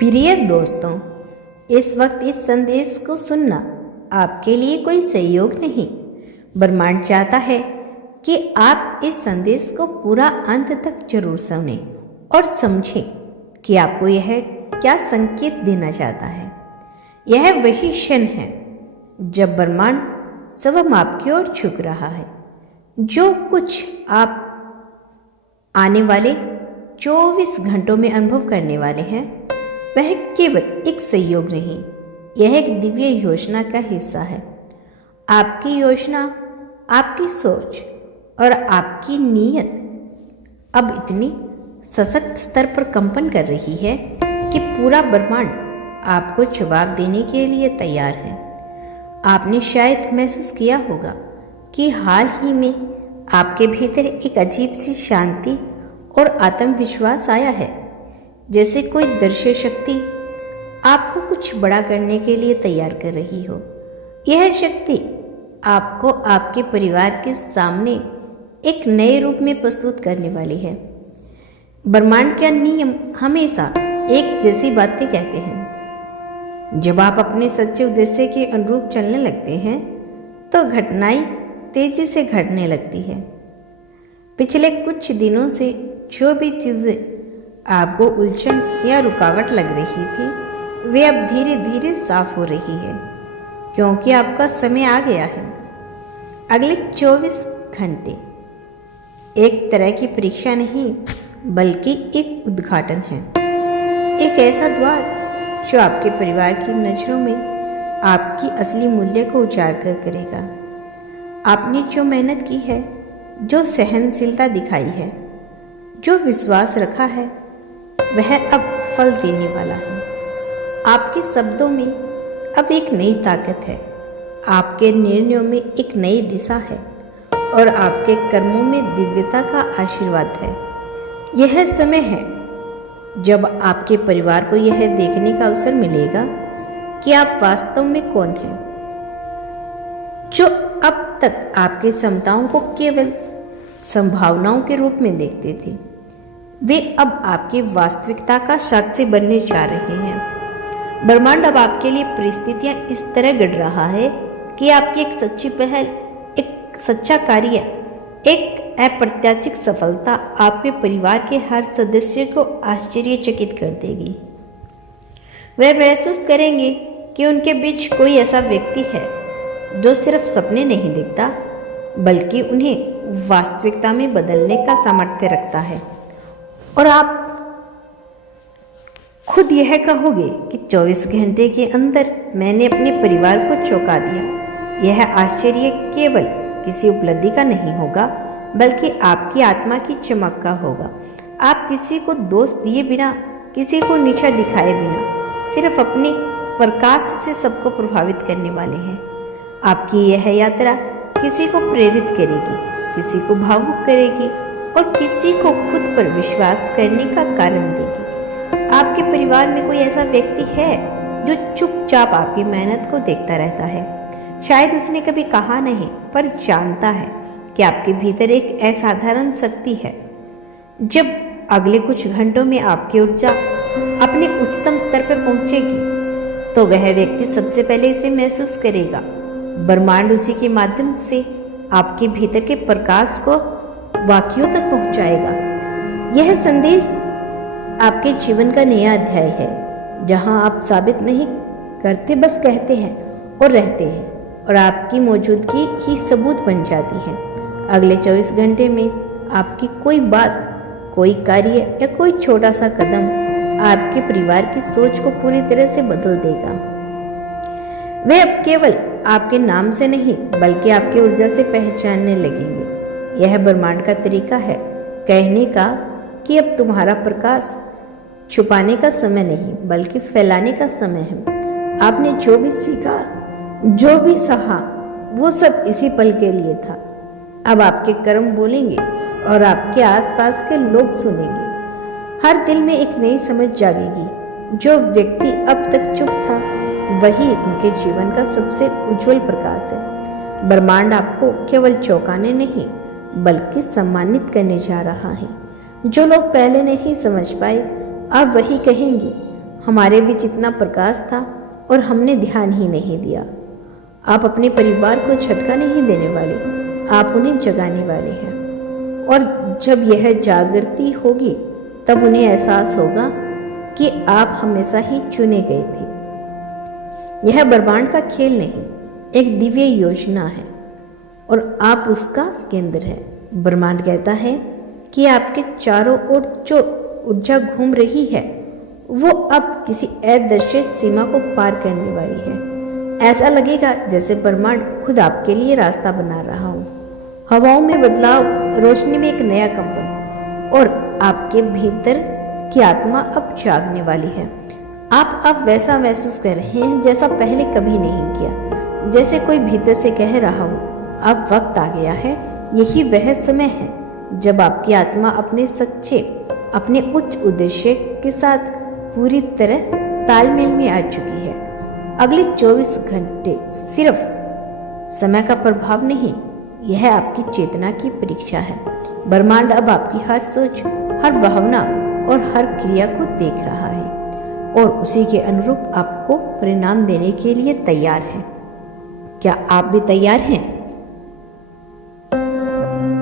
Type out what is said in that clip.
प्रिय दोस्तों, इस वक्त इस संदेश को सुनना आपके लिए कोई सहयोग नहीं। ब्रह्मांड चाहता है कि आप इस संदेश को पूरा अंत तक जरूर सुनें और समझें कि आपको यह क्या संकेत देना चाहता है। यह वही क्षण है जब ब्रह्मांड स्वयं आपकी ओर झुक रहा है। जो कुछ आप आने वाले 24 घंटों में अनुभव करने वाले हैं वह केवल एक सहयोग नहीं, यह एक दिव्य योजना का हिस्सा है। आपकी योजना, आपकी सोच और आपकी नीयत अब इतनी सशक्त स्तर पर कंपन कर रही है कि पूरा ब्रह्मांड आपको जवाब देने के लिए तैयार है। आपने शायद महसूस किया होगा कि हाल ही में आपके भीतर एक अजीब सी शांति और आत्मविश्वास आया है, जैसे कोई दृश्य शक्ति आपको कुछ बड़ा करने के लिए तैयार कर रही हो। यह शक्ति आपको आपके परिवार के सामने एक नए रूप में प्रस्तुत करने वाली है। ब्रह्मांड का नियम हमेशा एक जैसी बातें कहते हैं। जब आप अपने सच्चे उद्देश्य के अनुरूप चलने लगते हैं तो घटनाएं तेजी से घटने लगती है। पिछले कुछ दिनों से जो भी चीजें आपको उलझन या रुकावट लग रही थी वे अब धीरे धीरे साफ हो रही है, क्योंकि आपका समय आ गया है। अगले 24 घंटे एक तरह की परीक्षा नहीं बल्कि एक उद्घाटन है। एक ऐसा द्वार जो आपके परिवार की नजरों में आपकी असली मूल्य को उजागर करेगा। आपने जो मेहनत की है, जो सहनशीलता दिखाई है, जो विश्वास रखा है, वह अब फल देने वाला है। आपके शब्दों में अब एक नई ताकत है, आपके निर्णयों में एक नई दिशा है और आपके कर्मों में दिव्यता का आशीर्वाद है। यह समय है जब आपके परिवार को यह देखने का अवसर मिलेगा कि आप वास्तव में कौन हैं। जो अब तक आपकी क्षमताओं को केवल संभावनाओं के रूप में देखते थे, वे अब आपकी वास्तविकता का साक्षी बनने जा रहे हैं। ब्रह्मांड अब आपके लिए परिस्थितियां इस तरह गढ़ रहा है कि आपकी एक सच्ची पहल, एक सच्चा कार्य, एक अप्रत्याशित सफलता आपके परिवार के हर सदस्य को आश्चर्यचकित कर देगी। वे महसूस करेंगे कि उनके बीच कोई ऐसा व्यक्ति है जो सिर्फ सपने नहीं देखता बल्कि उन्हें वास्तविकता में बदलने का सामर्थ्य रखता है। और आप खुद यह कहोगे कि 24 घंटे के अंदर मैंने अपने परिवार को चौंका दिया। यह आश्चर्य केवल किसी उपलब्धि का नहीं होगा बल्कि आपकी आत्मा की चमक का होगा। आप किसी को दोष दिए बिना, किसी को नीचा दिखाए बिना सिर्फ अपने प्रकाश से सबको प्रभावित करने वाले हैं। आपकी यह यात्रा किसी को प्रेरित करेगी, किसी को भावुक करेगी और किसी को खुद पर विश्वास करने का कारण देगी। आपके परिवार में कोई ऐसा व्यक्ति है जो चुपचाप आपकी मेहनत को देखता रहता है। शायद उसने कभी कहा नहीं पर जानता है कि आपके भीतर एक असाधारण शक्ति है। जब अगले कुछ घंटों में आपकी ऊर्जा अपने उच्चतम स्तर पर पहुंचेगी तो वह व्यक्ति सबसे पहले इसे महसूस करेगा। ब्रह्मांड उसी के माध्यम से आपके भीतर के प्रकाश को वाक्यों तक पहुंचाएगा। यह संदेश आपके जीवन का नया अध्याय है, जहां आप साबित नहीं करते, बस कहते हैं और रहते हैं और आपकी मौजूदगी ही सबूत बन जाती है। अगले 24 घंटे में आपकी कोई बात, कोई कार्य या कोई छोटा सा कदम आपके परिवार की सोच को पूरी तरह से बदल देगा। वे अब केवल आपके नाम से नहीं बल्कि आपकी ऊर्जा से पहचानने लगेंगे। यह ब्रह्मांड का तरीका है कहने का कि अब तुम्हारा प्रकाश छुपाने का समय नहीं बल्कि फैलाने का समय है। आपने जो भी सीखा, जो भी सहा, वो सब इसी पल के लिए था। अब आपके कर्म बोलेंगे और आपके आसपास के लोग सुनेंगे। हर दिल में एक नई समझ जागेगी। जो व्यक्ति अब तक चुप था वही उनके जीवन का सबसे उज्जवल प्रकाश है। ब्रह्मांड आपको केवल चौंकाने नहीं बल्कि सम्मानित करने जा रहा है। जो लोग पहले नहीं समझ पाए अब वही कहेंगे, हमारे बीच इतना प्रकाश था और हमने ध्यान ही नहीं दिया। आप अपने परिवार को झटका नहीं देने वाले, आप उन्हें जगाने वाले हैं। और जब यह जागृति होगी तब उन्हें एहसास होगा कि आप हमेशा ही चुने गए थे। यह ब्रह्मांड का खेल नहीं, एक दिव्य योजना है और आप उसका केंद्र है। ब्रह्मांड कहता है कि आपके चारों ओर जो ऊर्जा घूम रही है वो अब किसी अदृश्य सीमा को पार करने वाली है। ऐसा लगेगा जैसे ब्रह्मांड खुद आपके लिए रास्ता बना रहा हो। हवाओं में बदलाव, रोशनी में एक नया कंपन, और आपके भीतर की आत्मा अब जागने वाली है। आप अब वैसा महसूस कर रहे हैं जैसा पहले कभी नहीं किया, जैसे कोई भीतर से कह रहा हो अब वक्त आ गया है। यही वह समय है जब आपकी आत्मा अपने सच्चे, अपने उच्च उद्देश्य के साथ पूरी तरह तालमेल में आ चुकी है। अगले 24 घंटे सिर्फ समय का प्रभाव नहीं, यह आपकी चेतना की परीक्षा है। ब्रह्मांड अब आपकी हर सोच, हर भावना और हर क्रिया को देख रहा है और उसी के अनुरूप आपको परिणाम देने के लिए तैयार है। क्या आप भी तैयार हैं?